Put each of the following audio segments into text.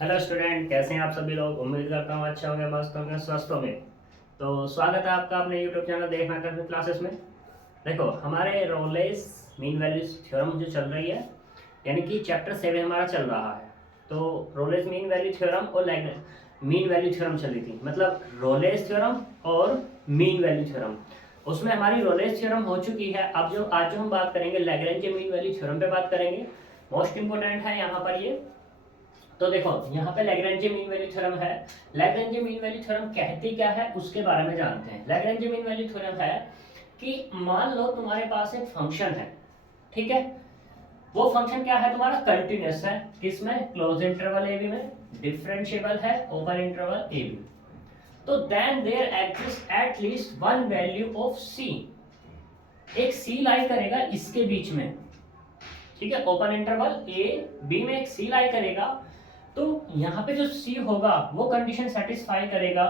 Hello student, कैसे हैं आप सभी लोग। उम्मीद करता हूँ अच्छा होंगे, मस्त होंगे, स्वस्थ होंगे। तो स्वागत है आपका अपने यूट्यूब चैनल देखना करते क्लासेस में। देखो, हमारे रोलेस मीन वैल्यूज थ्योरम जो चल रही है, यानी कि चैप्टर 7 हमारा चल रहा है। तो रोलेस मीन वैल्यू थ्योरम और मीन वैल्यू थ्योरम चल रही थी, मतलब रोलेस थ्योरम और मीन वैल्यू थ्योरम। उसमें हमारी रोलेस थ्योरम हो चुकी है। अब जो आज जो हम बात करेंगे लैग्रेंज मीन वैल्यू थ्योरम पे बात करेंगे। मोस्ट इंपोर्टेंट है यहाँ पर ये। तो देखो, यहाँ पे लैग्रेंज मीन वैल्यू थ्योरम है। लैग्रेंज मीन वैल्यू थ्योरम कहती क्या है उसके बारे में जानते हैं। लैग्रेंज मीन वैल्यू थ्योरम है कि मान लो तुम्हारे पास एक फंक्शन है, ठीक है। वो फंक्शन क्या है तुम्हारा, कंटिन्यूअस है। किसमें, क्लोज इंटरवल ए बी में। डिफरेंशिएबल है ओपन इंटरवल ए बी। तो then there exist at least one value of C. एक सी लाई करेगा इसके बीच में, ठीक है। ओपन इंटरवल ए बी में एक सी लाई करेगा। तो यहाँ पे जो C होगा वो कंडीशन सेटिस्फाई करेगा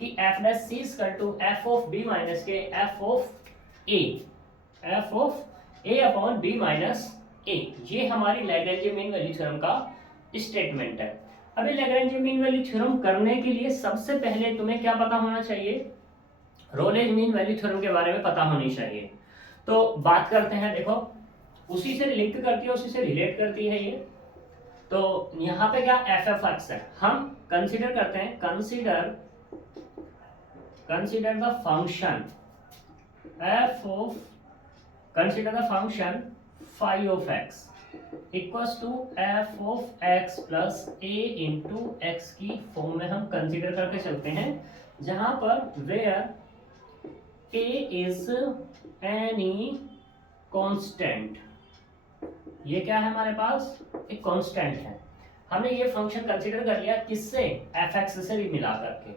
कि F dash C equal to F of B minus के F of A upon B minus A. ये हमारी लैग्रेंज मीन वैल्यू थ्योरम का स्टेटमेंट है। अभी लैग्रेंज मीन वैल्यू थ्योरम करने के लिए सबसे पहले तुम्हें क्या पता होना चाहिए, रोलेज मीन वैल्यू थ्योरम के बारे में पता होनी चाहिए। तो बात करते हैं। देखो, उसी से लिंक करती है, उसी से रिलेट करती है ये। तो यहाँ पे क्या एफ एफ एक्स है, हम कंसीडर करते हैं, consider the function F of, consider the function phi of X equals to F of X plus A into X की फॉर्म में हम कंसीडर करके चलते हैं, जहां पर where A is any constant. ये क्या है हमारे पास, एक कांस्टेंट है। हमने ये फंक्शन कंसीडर कर लिया किससे, एफ एक्स से भी मिला करके।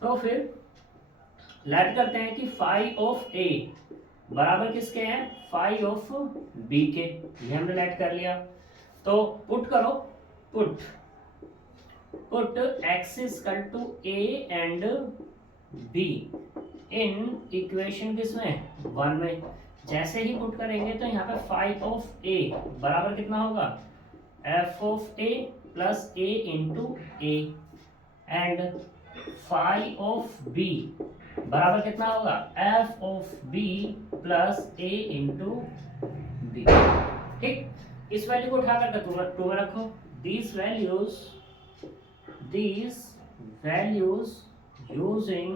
तो फिर लेट करते हैं कि फाई ऑफ ए बराबर किसके हैं, फाई ऑफ बी के। ये हमने लेट कर लिया। तो पुट करो, put put X equal to A and B in equation किसमें, 1 में। जैसे ही पुट करेंगे तो यहाँ पे फाइव ऑफ ए बराबर कितना होगा, F of A plus A into A, and five of B बराबर कितना होगा, F of B plus A into B. ठीक, इस वैल्यू को उठा करके टू में रखो। दीज वैल्यूज यूजिंग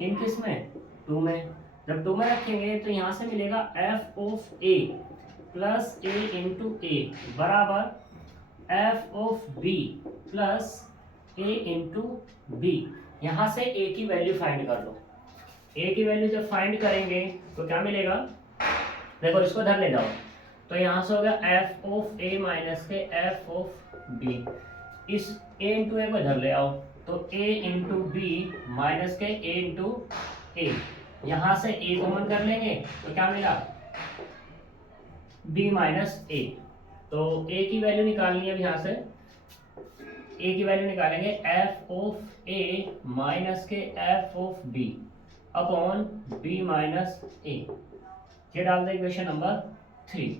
इन किस में, टू में। जब टू में रखेंगे तो यहां से मिलेगा F of A plus A into A बराबर F of B plus A into B. यहां से ए की वैल्यू फाइंड कर लो। ए की वैल्यू जब फाइंड करेंगे तो क्या मिलेगा, देखो इसको धर ले जाओ। तो यहां से हो गया एफ ऑफ ए माइनस के एफ ऑफ बी। इस ए इंटू ए को इधर ले आओ, तो ए इंटू बी माइनस के ए इंटू ए। यहां से ए कॉमन कर लेंगे तो क्या मिला, बी माइनस ए। तो ए की वैल्यू निकालनी है। यहां से ए की वैल्यू निकालेंगे एफ ऑफ ए माइनस के F of B upon B minus A. ये डाल दे इक्वेशन नंबर 3।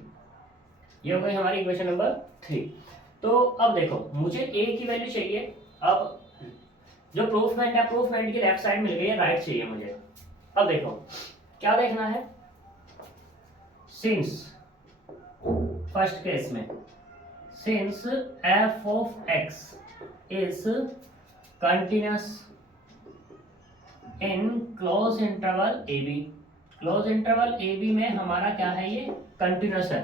ये हो गई हमारी इक्वेशन नंबर 3। तो अब देखो, मुझे ए की वैल्यू चाहिए। अब जो प्रूफमेंट है, प्रूफमेंट की लेफ्ट साइड मिल गई है, राइट चाहिए मुझे। अब देखो क्या देखना है, सिंस फर्स्ट केस में, since F of X is continuous in close interval A B. Close interval A B में हमारा क्या है, ये कंटिन्यूअस है।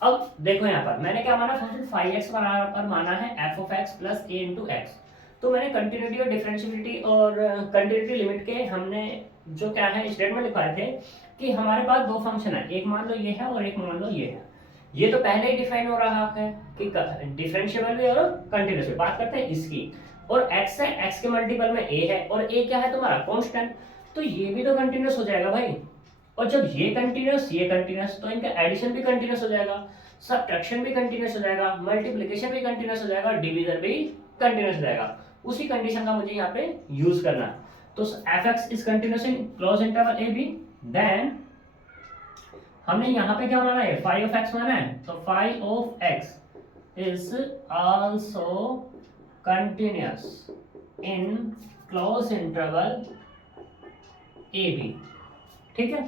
अब देखो यहाँ पर मैंने क्या माना, फंक्शन फाइव एक्स पर माना है F of X plus A into x. तो मैंने कंटिन्यूटी और डिफरेंशियबिलिटी और कंटिन्यूटी लिमिट के हमने जो क्या है स्टेटमेंट लिखवाए थे कि हमारे पास दो फंक्शन है, एक मान लो ये है और एक मान लो ये है। ये तो पहले ही डिफाइन हो रहा है कि डिफरेंशिएबल भी और कंटिन्यूस भी। बात करते हैं इसकी, और x है, x के मल्टीपल में a है, और a क्या है तुम्हारा, कांस्टेंट। तो ये भी तो कंटिन्यूस हो जाएगा भाई। और जब ये कंटिन्यूस तो इनका एडिशन भी कंटिन्यूस हो जाएगा, सब्ट्रैक्शन भी कंटिन्यूस हो जाएगा, मल्टीप्लिकेशन भी कंटिन्यूस हो जाएगा, डिवीजन भी कंटिन्यूस हो जाएगा। उसी कंडीशन का मुझे यहाँ पे यूज करना है। तो F X is continuous in close interval A B. Then हमने यहाँ पे क्या माना है, फाइव ऑफ एक्स माना है, तो five of x is also continuous in close interval AB। ठीक है।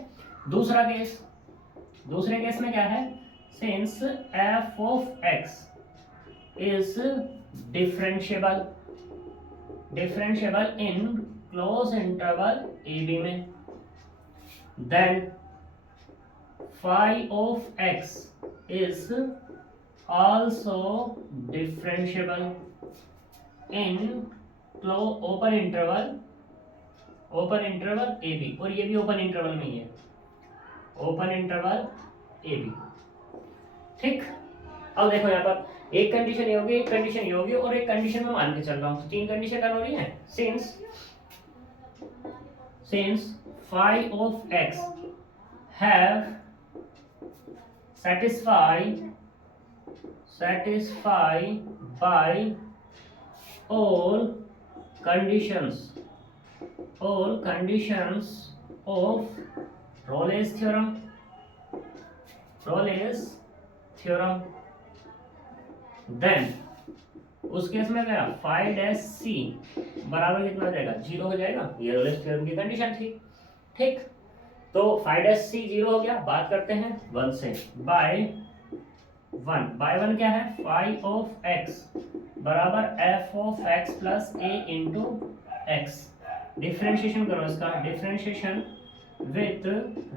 दूसरे केस में क्या है, since f of x is differentiable in close interval AB में, then phi of x is also differentiable in open interval AB, और ये भी ओपन इंटरवल में ही है, ओपन इंटरवल AB। ठीक। अब देखो यहाँ पर एक कंडीशन ये होगी, एक कंडीशन ये होगी, और एक कंडीशन में मान के चल रहा हूँ, तीन कंडीशन रन हो रही है। since phi of x have satisfy by all conditions of Rolle's theorem, then उस केस में क्या phi dash c बराबर कितना हो जाएगा, 0 हो जाएगा। ये रोलेस थ्योरम की कंडीशन थी। ठीक, तो phi dash c 0 हो गया। बात करते हैं 1 से। बाय 1 क्या है, phi of x बराबर f of x plus a into X. Differentiation करो इसका, differentiation with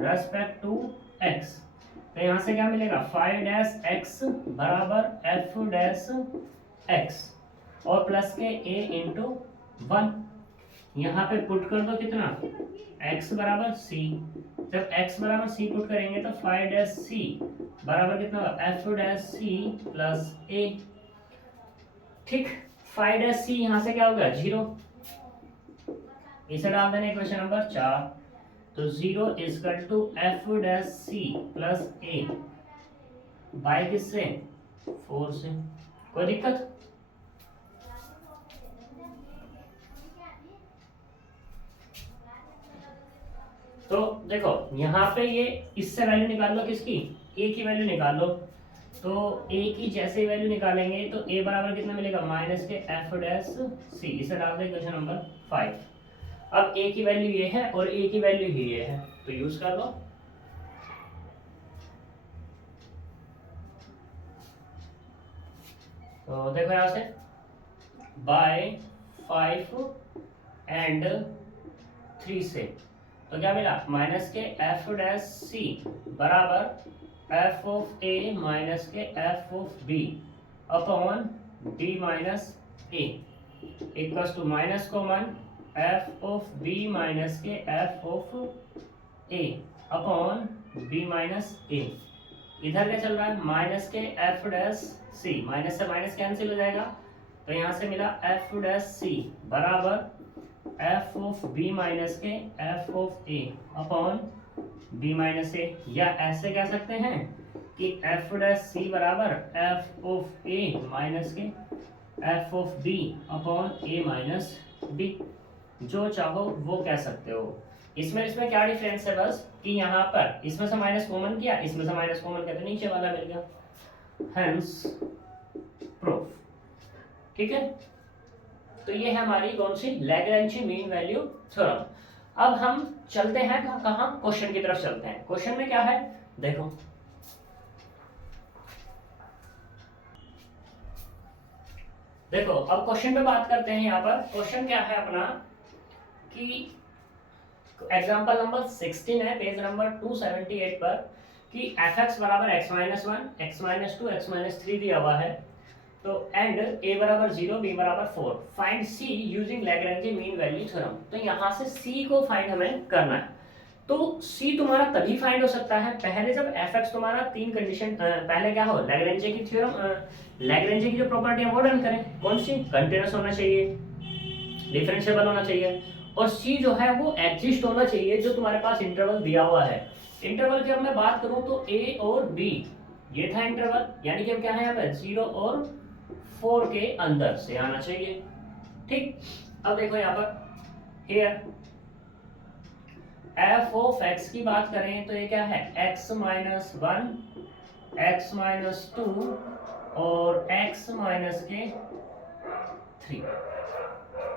respect to x। तो यहाँ से क्या मिलेगा, phi dash x बराबर f dash x और प्लस के a इंटू 1। यहाँ पे पुट कर दो कितना, x बराबर c। जब x बराबर c पुट करेंगे तो phi dash c बराबर कितना होगा, f dash c plus a। ठीक, phi dash c यहाँ से क्या होगा, 0। इसे डाल देने क्वेश्चन नंबर 4। तो 0 is equal to f dash c plus a by किससे, 4 से। कोई दिक्कत? तो देखो यहाँ पे ये इससे वैल्यू निकाल लो, किसकी, a की वैल्यू निकाल लो। तो a की जैसे वैल्यू निकालेंगे तो a बराबर कितना मिलेगा, minus K f dash c। इसे डाल दे क्वेश्चन नंबर 5। अब a की वैल्यू ये है और a की वैल्यू ही ये है, तो यूज कर लो। तो देखो यहाँ से बाय 5 एंड 3 से तो क्या मिला, minus K f dash c बराबर f of a minus K f of b upon b minus a equals to minus common f of b minus K f of a upon b minus a। इधर क्या चल रहा है, minus K f dash c, minus से minus cancel हो जाएगा। तो यहाँ से मिला f डैश c बराबर f of b minus K f of a upon b minus a। या ऐसे कह सकते हैं कि f डैश c बराबर f of a minus K f of b upon a minus b। जो चाहो वो कह सकते हो। इसमें क्या डिफरेंस है, बस कि यहाँ पर इसमें से माइनस कॉमन किया, इसमें से माइनस कॉमन किया तो नीचे वाला मिल गया, हेंस प्रूफ। ठीक है, तो ये है हमारी कौन सी, लैग्रेंज मीन वैल्यू थ्योरम। अब हम चलते हैं कहाँ, क्वेश्चन की तरफ चलते हैं। क्वेश्चन में क्या है देखो, अब क्वेश्चन पे बात करते हैं। यहाँ पर क्वेश्चन क्या है अपना कि एग्जांपल नंबर 16 है पेज नंबर 278 पर कि fx बराबर x minus 1, x minus 2, x minus 3 दिया हुआ है। तो एंड a बराबर 0, b बराबर 4, find c using Lagrange mean value theorem. तो यहाँ से c को फाइंड हमें करना है। तो c तुम्हारा तभी फाइंड हो सकता है पहले जब fx तुम्हारा तीन कंडीशन पहले क्या हो, लैग्रेंज की थ्योरम, लैग्रेंज की जो प्रॉपर्टी है वो रन करें। कौन सी, कंटीन्यूअस होना चाहिए, डिफरेंशिएबल होना चाहिए, और c जो है वो एग्जिस्ट होना चाहिए जो तुम्हारे पास इंटरवल दिया हुआ है। इंटरवल की अब मैं बात करूं तो a और b ये था इंटरवल, यानी कि अब क्या है यहाँ पे 0 और 4 के अंदर से आना चाहिए। ठीक, अब देखो यहाँ पर हियर f ऑफ x की बात करें तो ये क्या है, x माइनस 1, x माइनस 2, और x माइनस के 3।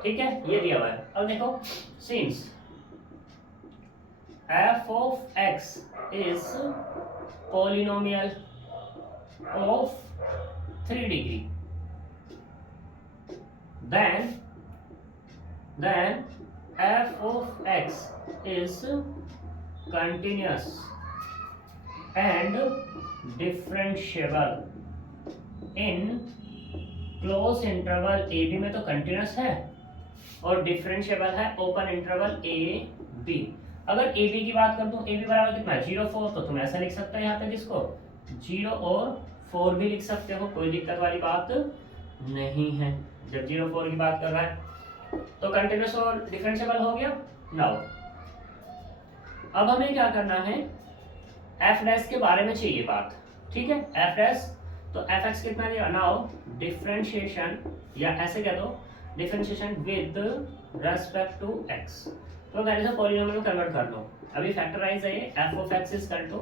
ठीक है, ये दिया हुआ है। अब देखो, since f of x is polynomial of 3 degree, then f of x is continuous and differentiable in close interval A B में तो कंटिन्यूस है और डिफरेंशिएबल है ओपन इंटरवल ए बी। अगर ए बी की बात कर दूं, ए बी बराबर कितना है 0 4, तो तुम ऐसा लिख सकते हो यहाँ पे किसको 0 और 4 भी लिख सकते हो, कोई दिक्कत वाली बात नहीं है जब 0 4 की बात कर रहा है। तो कंटिन्यूस और डिफरेंशिएबल हो गया। नाउ अब हमें क्या करना है, एफ डैश के बारे में चाहिए बात। ठीक है, एफ डैश तो एफ एक्स कितना दिया। नाउ डिफरेंशिएशन, या ऐसे कह दो differentiation with respect to X, तो दैट इज अ पॉलिनोमियल में कन्वर्ट कर दो। अभी फैक्टराइज है ये, एफ ऑफ एक्स इज कर दो,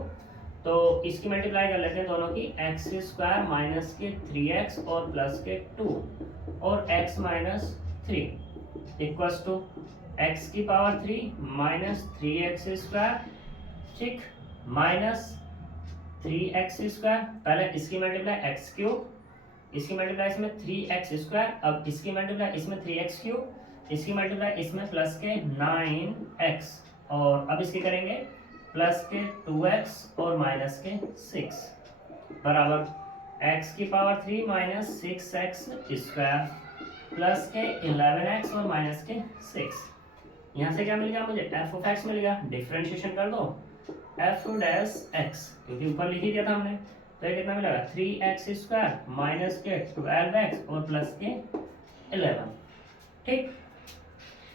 तो इसकी मल्टीप्लाई कर लेते हैं दोनों की, एक्स स्क्वायर माइनस के 3x और प्लस के 2 और x minus 3 equals to x की पावर 3 माइनस 3x स्क्वायर, ठीक, माइनस 3x स्क्वायर। पहले इसकी मल्टीप्लाई एक्स क्यूब, इसकी मल्टीप्लाई इसमें 3x स्क्वायर, अब इसकी मल्टीप्लाई इसमें 3x क्यूब, इसकी मल्टीप्लाई इसमें प्लस के 9x, और अब इसके करेंगे प्लस के 2x और माइनस के 6 बराबर x की power 3 minus 6x square plus के 11x और माइनस के 6। यहाँ से क्या मिल गया मुझे, f ऑफ x मिल गया। डिफरेंशिएशन कर दो f डैश x, क्योंकि ऊपर लिख ही दिया था हमने, तो ये कितना मिलेगा 3x स्क्वायर माइनस के 12x और प्लस के 11। ठीक,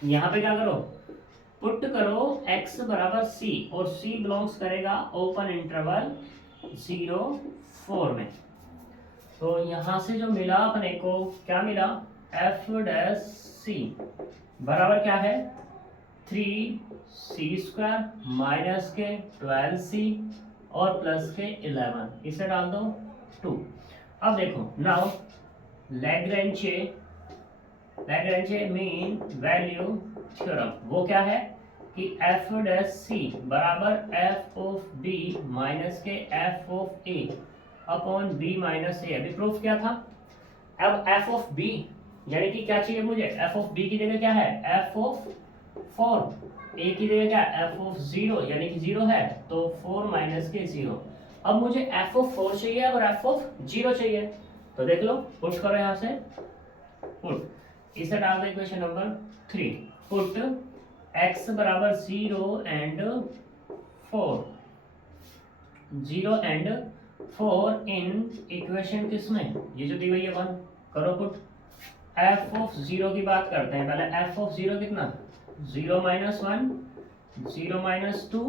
यहाँ पे क्या करो, पुट करो x बराबर c, और c बिलोंग्स करेगा ओपन इंटरवल 0 4 में। तो यहाँ से जो मिला अपने को क्या मिला, f डैश c बराबर क्या है 3c स्क्वायर माइनस के 12c और प्लस के 11, इसे डाल दो 2। अब देखो, नाउ लैग्रेंजे मीन वैल्यू थ्योरम, वो क्या है कि f डैश c बराबर f of b minus K f of a upon b minus a, अभी प्रूफ क्या था। अब f ऑफ b यानी कि क्या चाहिए मुझे, f ऑफ b की जगह क्या है f ऑफ 4, a की जगह क्या f ऑफ 0 यानी कि 0 है, तो 4 माइनस के 0। अब मुझे f ऑफ 4 चाहिए और f ऑफ 0 चाहिए, तो देख लो पुट करो यहाँ से, पुट इसे डाल दो इक्वेशन नंबर 3, पुट x बराबर 0 एंड 4 इन इक्वेशन किसमें, ये जो दी हुई है 1, करो पुट। f ऑफ 0 की बात करते हैं पहले, f ऑफ 0 कितना 0 माइनस 1 0 माइनस 2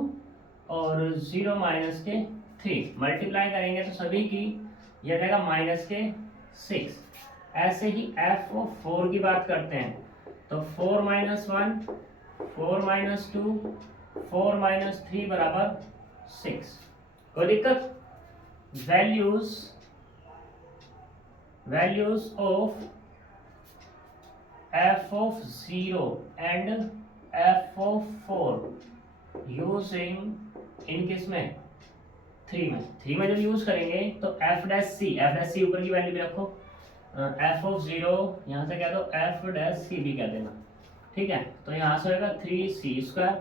और 0 माइनस के 3, मल्टीप्लाई करेंगे तो सभी की यह रहेगा माइनस के 6। ऐसे ही f ऑफ 4 की बात करते हैं, तो 4 माइनस 1 4 माइनस 2 4 माइनस 3 बराबर 6। कोई दिक्कत, values of f of 0 and f of 4 using in किस में 3 में जब यूज करेंगे तो f डैश c ऊपर की वैल्यू भी रखो, f of 0 यहाँ से कह दो f डैश c भी कह देना। ठीक है, तो यहाँ से होगा 3c स्क्वायर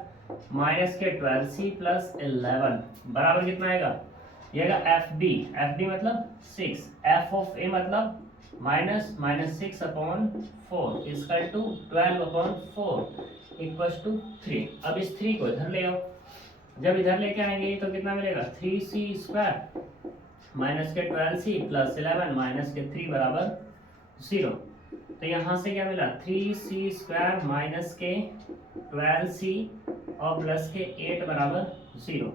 माइनस के 12c प्लस 11 बराबर कितना आएगा, ये आएगा fb मतलब 6, f ऑफ a मतलब minus 6 upon 4 equal to 12 upon 4 equal to 3। अब इस 3 को इधर ले आओ, जब इधर लेके आएंगे तो कितना मिलेगा 3c स्क्वायर माइनस के 12c प्लस 11 माइनस के 3 बराबर 0। तो यहाँ से क्या मिला 3c स्क्वायर माइनस के 12c और प्लस के 8 बराबर 0।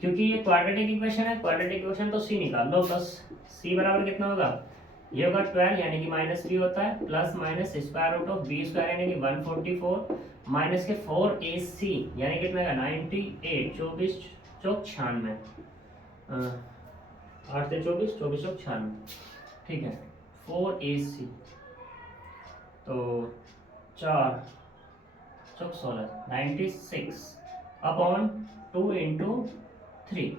क्योंकि ये क्वाड्रेटिक इक्वेशन है, क्वाड्रेटिक इक्वेशन तो c निकाल लो, बस c बराबर कितना होगा, ये होगा 12 यानी कि माइनस 3 होता है, plus minus square root of b square यानी कि 144 माइनस के 4ac यानी कितना है 98, 24 चौक 96, 8 से 24 24 चौक 96। ठीक है 4ac, तो 4 चौक 16 96 अपॉन 2 इंटू 3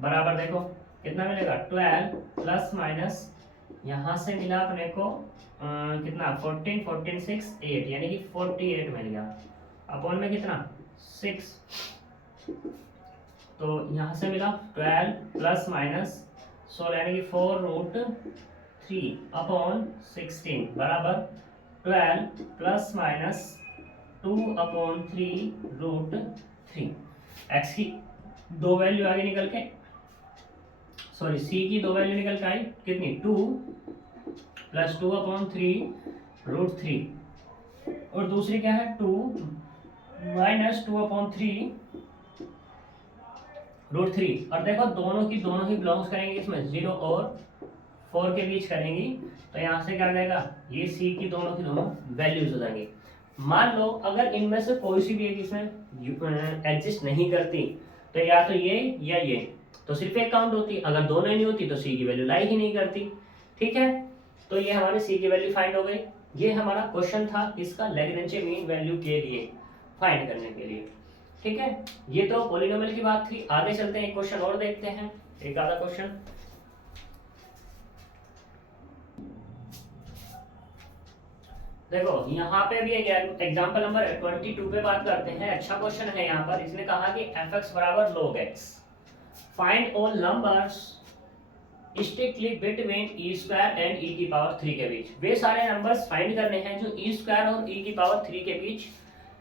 बराबर देखो कितना मिलेगा 12 प्लस माइनस यहाँ से मिला अपने को कितना 14 14 6 8 यानी कि 48 मिल गया अपॉन में कितना 6, तो यहाँ से मिला 12 प्लस माइनस 16 यानी कि 4√3 अपॉन 16 बराबर 12 प्लस माइनस 2/3√3। एक्स की दो वैल्यू आगे निकल के सॉरी सी की दो वैल्यू निकल के आई कितनी 2 प्लस 2/3√3 और दूसरी क्या है 2 माइनस 2/3√3। और देखो दोनों ही बिलोंग्स करेंगे इसमें 0 और 4 के बीच करेंगी, तो यहाँ से क्या आ जाएगा ये सी की दोनों वैल्यूज हो जाएंगी। मान लो अगर इनमें से कोई सी भी एक इसमें एग्जिस्ट नहीं करती तो या तो ये या ये, तो सिर्फ एक काउंट होती, अगर दोनों ही नहीं होती तो सी की वैल्यू लाई ही नहीं करती। ठीक है, तो ये हमारी सी की वैल्यू फाइंड हो गई। ये हमारा क्वेश्चन था इसका लैग्रेंज मीन वैल्यू के लिए फाइंड करने के लिए। ठीक है, ये तो पॉलिनोमियल की बात थी। आगे चलते हैं, एक क्वेश्चन और देखते हैं, एक आधा क्वेश्चन। देखो यहाँ पे भी एक एग्जांपल नंबर 22 पे बात करते हैं। अच्छा क्वेश्चन है यहाँ पर। इसने कहा कि f(x) बराबर log x, find all numbers strictly between e² and e की पावर 3 के बीच। वे सारे नंबर्स फाइंड करने हैं जो e² और e की पावर 3 के बीच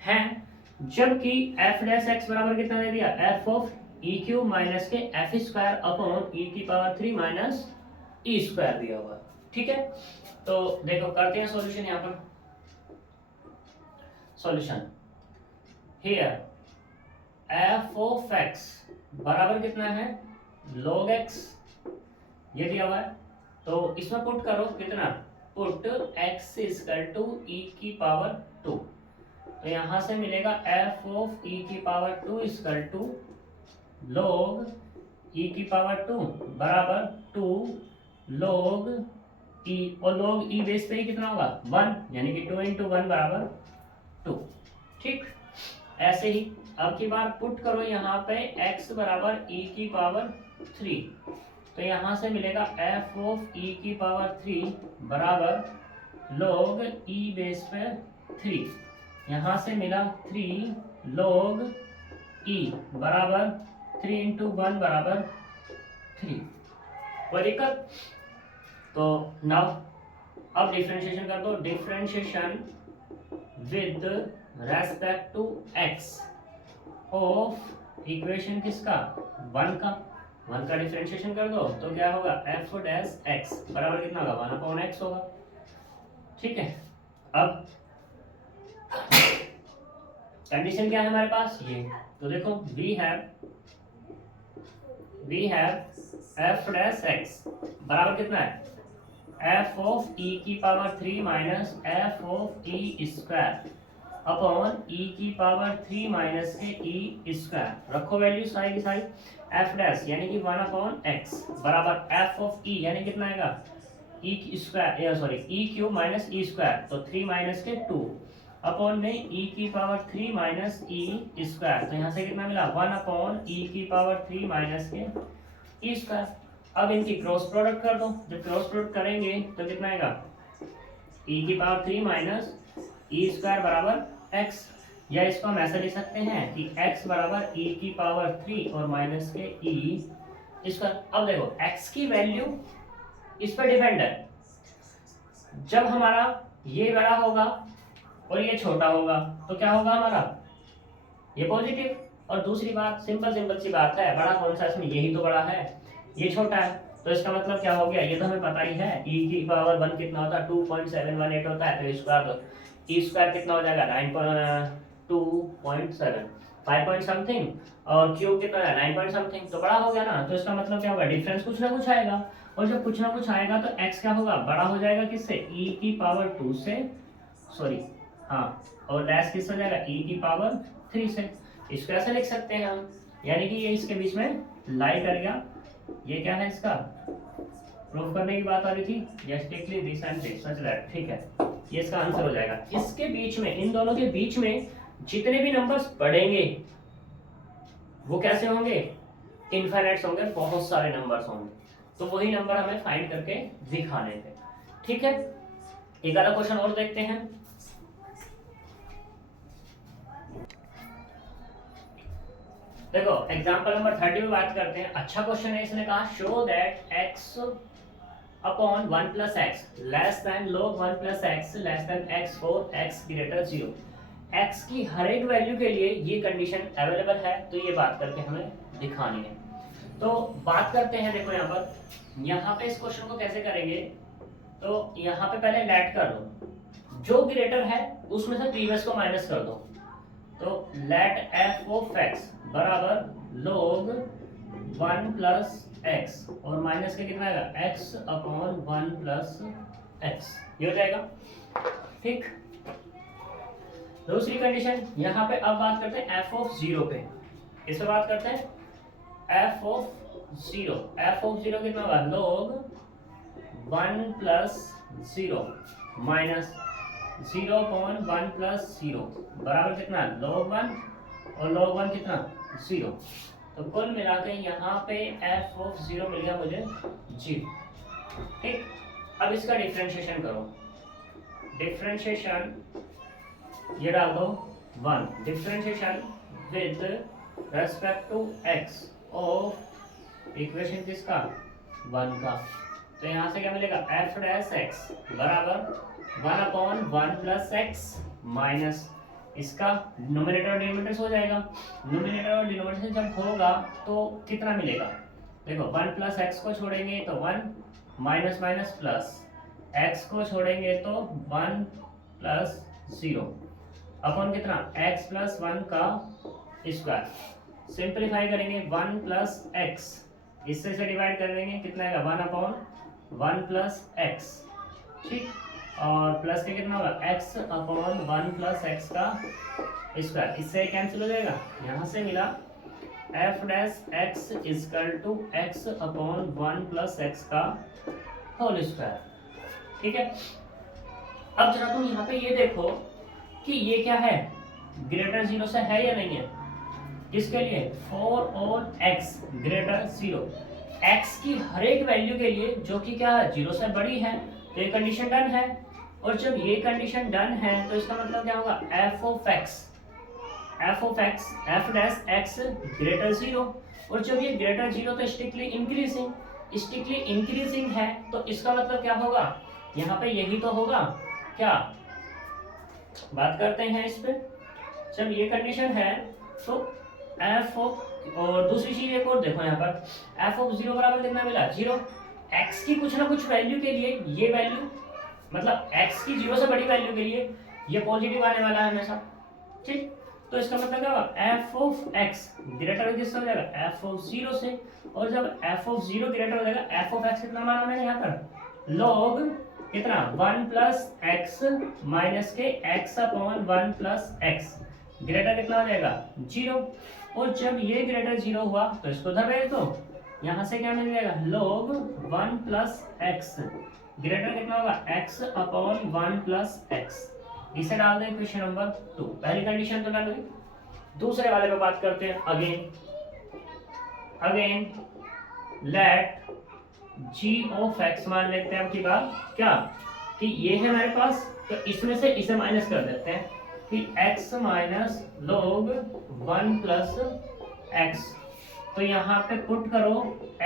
हैं, जबकि f(x) बराबर कितना दे दिया f(e³ माइनस के f² अपॉन e की पावर 3 माइनस e² दिया हुआ। ठीक है, तो देखो करते हैं सॉल्यूशन। यहाँ पर सॉल्यूशन हियर f(x) बराबर कितना है log x, ये दिया हुआ है, तो इसमें पुट करो कितना, पुट x = e की पावर 2, तो यहां से मिलेगा f(e की पावर 2) log e की पावर 2 बराबर 2 log e, और log e बेस पे ही कितना होगा 1, यानी कि 2 × 1 बराबर 2। ठीक, ऐसे ही अब की बार पुट करो यहाँ पे x बराबर e की पावर 3, तो यहाँ से मिलेगा f(e की पावर 3) बराबर log e बेस पे 3, यहाँ से मिला 3 log e बराबर 3 × 1 बराबर 3। कोई दिक्कत? तो नाउ अब डिफरेंशिएशन कर दो। Differentiation with respect to x of equation किसका 1 का डिफरेंशिएशन कर दो, तो क्या होगा f(x) बराबर कितना होगा 1/x होगा। ठीक है, अब कंडीशन क्या है हमारे पास ये, तो देखो वी हैव f(x) बराबर कितना है f(e की power 3 minus f(e² upon e की पावर 3 माइनस के e²। रखो वैल्यू सारी की सारी, f' यानी कि 1/x बराबर f(e) यानी कितना आएगा e³ माइनस e², तो 3 माइनस के 2 अपॉन में e की पावर 3 माइनस e², तो यहाँ से कितना मिला 1/e की पावर 3 माइनस के e²। अब इनकी क्रॉस प्रोडक्ट कर दो, जब क्रॉस प्रोडक्ट करेंगे तो कितना आएगा e की पावर 3 माइनस e² बराबर x, या इसको हम ऐसा लिख सकते हैं कि x बराबर e की पावर 3 और माइनस के e²। अब देखो x की वैल्यू इस पर डिपेंड है, जब हमारा ये बड़ा होगा और ये छोटा होगा तो क्या होगा हमारा ये पॉजिटिव। और दूसरी बात सिंपल सी बात है, बड़ा कौन सा इसमें, यही तो बड़ा है, ये छोटा है, तो इसका मतलब क्या हो गया, ये तो हमें पता ही है e की पावर 1 कितना होता है 2.718 होता है, तो स्क्वायर तो e² कितना हो जाएगा 9.2.7 5 पॉइंट समथिंग, और क्यूब कितना है 9 पॉइंट समथिंग, तो बड़ा हो गया ना। तो इसका मतलब क्या होगा डिफरेंस कुछ ना कुछ आएगा, और जब कुछ ना कुछ आएगा तो x क्या होगा बड़ा हो जाएगा किससे e की पावर 2 से, सॉरी हाँ, और डैश किससे हो जाएगा e की पावर 3 से। इसको ऐसे लिख सकते हैं हम, यानी कि ये इसके बीच में लाई कर गया, ये क्या है इसका प्रूफ करने की बात आ रही थी, या strictly this and this such that, ठीक है, ये इसका आंसर हो जाएगा। इसके बीच में, इन दोनों के बीच में जितने भी नंबर्स पड़ेंगे वो कैसे होंगे, इनफाइनाइट्स होंगे, बहुत सारे नंबर्स होंगे, तो वही नंबर हमें फाइंड करके दिखाने थे, ठीक है। एक आधा क्वेश्चन और देखते हैं। देखो एग्जांपल नंबर 30 में बात करते हैं, अच्छा क्वेश्चन है। इसने कहा show that x upon 1 plus x less than log 1 plus x less than x for x greater 0। x की हर एक वैल्यू के लिए ये कंडीशन अवेलेबल है, तो ये बात करके हमें दिखानी है। तो बात करते हैं, देखो यहाँ पे इस क्वेश्चन को कैसे करेंगे, तो यहाँ पे पहले लेट कर दो, जो ग्रेटर है उसमें से प्रीवियस को माइनस कर दो, तो लेट f ऑफ x बराबर log 1 प्लस एक्स और माइनस के कितना आएगा x अपॉन 1 प्लस एक्स, ये हो जाएगा, ठीक। दूसरी कंडीशन यहाँ पे अब बात करते हैं f ऑफ 0 पे, इस पे बात करते हैं f ऑफ 0 कितना होगा log 1 प्लस 0 माइनस 0.1 प्लस 0 बराबर कितना log 1 और log 1 कितना 0, तो कुल मिला के यहाँ पे f ऑफ 0 मिल गया मुझे 0, ठीक। अब इसका डिफरेंशिएशन करो, डिफरेंशिएशन ये डाल दो 1, differentiation with respect to x of equation किसका 1 का, तो यहाँ से क्या मिलेगा f डैश x बराबर 1 अपॉन 1 प्लस एक्स माइनस इसका नोमिनेटर और डिनोमिनेटर हो जाएगा, नोमिनेटर और डिनोमिनेटर जब होगा तो कितना मिलेगा, देखो 1 प्लस एक्स को छोड़ेंगे तो 1 माइनस माइनस प्लस, x को छोड़ेंगे तो 1 प्लस 0 अपॉन कितना x प्लस 1 का स्क्वायर, सिंप्लीफाई करेंगे 1 प्लस एक्स, इससे से डिवाइड कर देंगे कितना आएगा 1 अपॉन 1 प्लस एक्स, ठीक, और प्लस के कितना होगा x अपॉन 1 प्लस एक्स का स्क्वायर, इससे कैंसिल हो जाएगा, यहाँ से मिला f dash x equal to x upon 1 plus x का होल स्क्वायर, ठीक है। अब जरा तुम यहाँ पे ये देखो कि ये क्या है, ग्रेटर 0 से है या नहीं है, किसके लिए, for all x greater 0, x की हर एक वैल्यू के लिए जो कि क्या है 0 से बड़ी है, तो ये कंडीशन डन है, और जब ये कंडीशन डन है तो इसका मतलब क्या होगा f of x f dash x greater 0, और जब ये ग्रेटर 0 तो स्ट्रिक्टली इंक्रीजिंग है, तो इसका मतलब क्या होगा, यहाँ पे यही तो होगा, क्या बात करते हैं इस पे, जब ये कंडीशन है तो f ऑफ, और दूसरी चीज एक और देखो यहाँ पर f ऑफ 0 बराबर कितना मिला 0, x की कुछ ना कुछ वैल्यू के लिए ये वैल्यू, मतलब x की 0 से बड़ी वैल्यू के लिए ये पॉजिटिव आने वाला है हमेशा, ठीक, तो इसका मतलब क्या होगा f ऑफ x ग्रेटर किससे हो जाएगा f ऑफ 0 से, और जब f ऑफ 0 ग्रेटर हो जाएगा f ऑफ x कितना माना मैंने यहाँ पर log कितना 1 प्लस एक्स माइनस के x upon 1 plus x greater कितना हो जाएगा 0, और जब ये ग्रेटर 0 हुआ तो इसको उधर भेज दो, यहाँ से क्या मिल जाएगा log 1 प्लस एक्स ग्रेटर कितना होगा x अपॉन 1 प्लस एक्स, इसे डाल दें क्वेश्चन नंबर 2, पहली कंडीशन तो डन हुई। दूसरे वाले पे बात करते हैं, again let g of x मान लेते हैं, आपकी बात क्या कि ये है हमारे पास, तो इसमें से इसे माइनस कर देते हैं कि x minus log 1 plus x, तो यहाँ पे पुट करो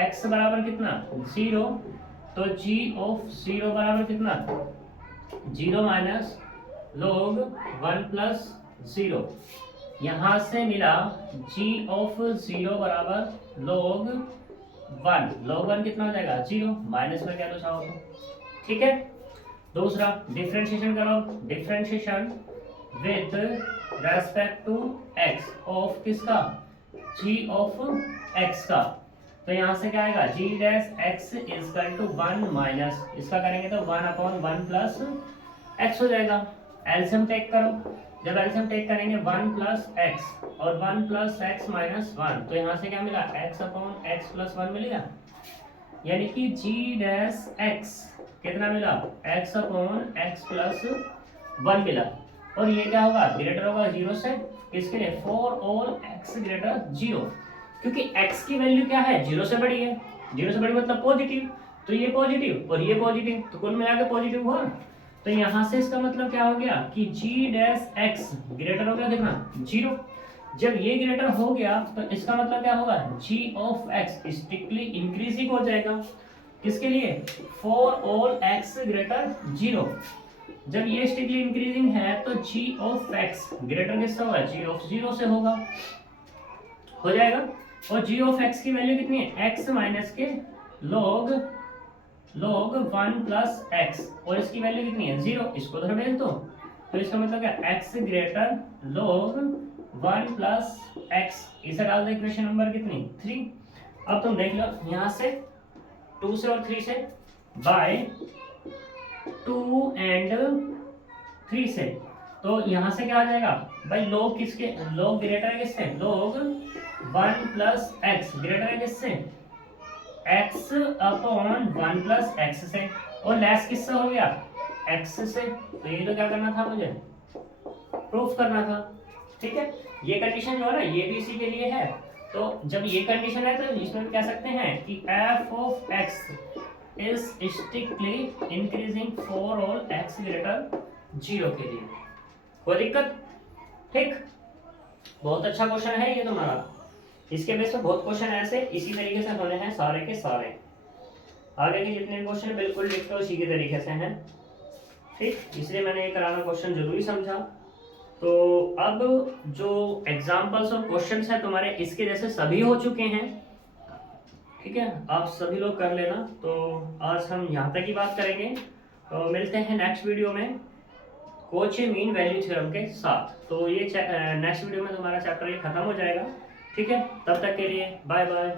x बराबर कितना 0, तो g ऑफ 0 बराबर कितना 0 माइनस log 1 प्लस 0, यहाँ से मिला g ऑफ 0 बराबर log 1 कितना हो जाएगा 0, माइनस में क्या तो चाहो तो, ठीक है। दूसरा डिफरेंशिएशन करो, differentiation with respect to x of किसका g ऑफ x का, तो यहाँ से क्या आएगा g dash x equal to 1 minus इसका करेंगे तो 1 अपॉन 1 प्लस x हो जाएगा, एलसीएम टेक करो, जब एलसीएम टेक करेंगे 1 प्लस x और 1 प्लस x माइनस 1, तो यहाँ से क्या मिला x अपॉन x प्लस 1 मिलेगा, यानी कि g डैश x कितना मिला, x अपॉन x प्लस 1 मिला। और ये क्या होगा, ग्रेटर होगा 0 से, किसके लिए, फॉर ऑल x ग्रेटर 0, क्योंकि x की वैल्यू क्या है, 0 से बड़ी है, 0 से बड़ी मतलब पॉजिटिव, तो ये पॉजिटिव और ये पॉजिटिव, तो कुल मिला के पॉजिटिव हुआ। तो यहाँ से इसका मतलब क्या हो गया कि g डैश x ग्रेटर हो गया, देखना 0। जब ये ग्रेटर हो गया तो इसका मतलब क्या होगा, g of x strictly increasing हो जाएगा, किसके लिए, फॉर ऑल x ग्रेटर 0। जब ये स्ट्रिक्टली इंक्रीजिंग है तो g ऑफ x ग्रेटर किससे होगा, g ऑफ 0 से होगा, हो जाएगा। और g ऑफ x की वैल्यू कितनी है, x माइनस के log 1 प्लस x, और इसकी वैल्यू कितनी है 0, इसको धर भेज दो, तो इसका मतलब क्या, x greater log 1 plus x, इसे डाल दो इक्वेशन नंबर कितनी 3। अब तुम देख लो यहाँ से 2 से और 3 से, बाय 2 एंड 3 से, तो यहाँ से क्या आ जाएगा भाई, log किसके, log ग्रेटर है किससे, log 1 प्लस x ग्रेटर है किससे, x अपॉन 1 प्लस x से, और लेस किससे हो गया, x से। तो ये तो क्या करना था, मुझे प्रूफ करना था, ठीक है। ये कंडीशन जो है ना, ये भी इसी के लिए है। तो जब ये कंडीशन है तो इसमें भी कह सकते हैं कि f of x is strictly increasing for all x greater 0 के लिए, कोई दिक्कत, ठीक। बहुत अच्छा क्वेश्चन है ये तुम्हारा, इसके बेस पे बहुत क्वेश्चन ऐसे इसी तरीके से होने हैं सारे के सारे, आगे के जितने क्वेश्चन बिल्कुल लिख लो इसी के तरीके से हैं, ठीक। इसलिए मैंने ये कराना क्वेश्चन जरूरी समझा। तो अब जो एग्जाम्पल्स और क्वेश्चंस हैं तुम्हारे इसके जैसे सभी हो चुके हैं, ठीक है, आप सभी लोग कर लेना। तो आज हम यहाँ तक ही बात करेंगे, तो मिलते हैं नेक्स्ट वीडियो में कोची मीन वैल्यू थ्योरम के साथ। तो ये नेक्स्ट वीडियो में तुम्हारा चैप्टर ये खत्म हो जाएगा, ठीक है। तब तक के लिए बाय बाय।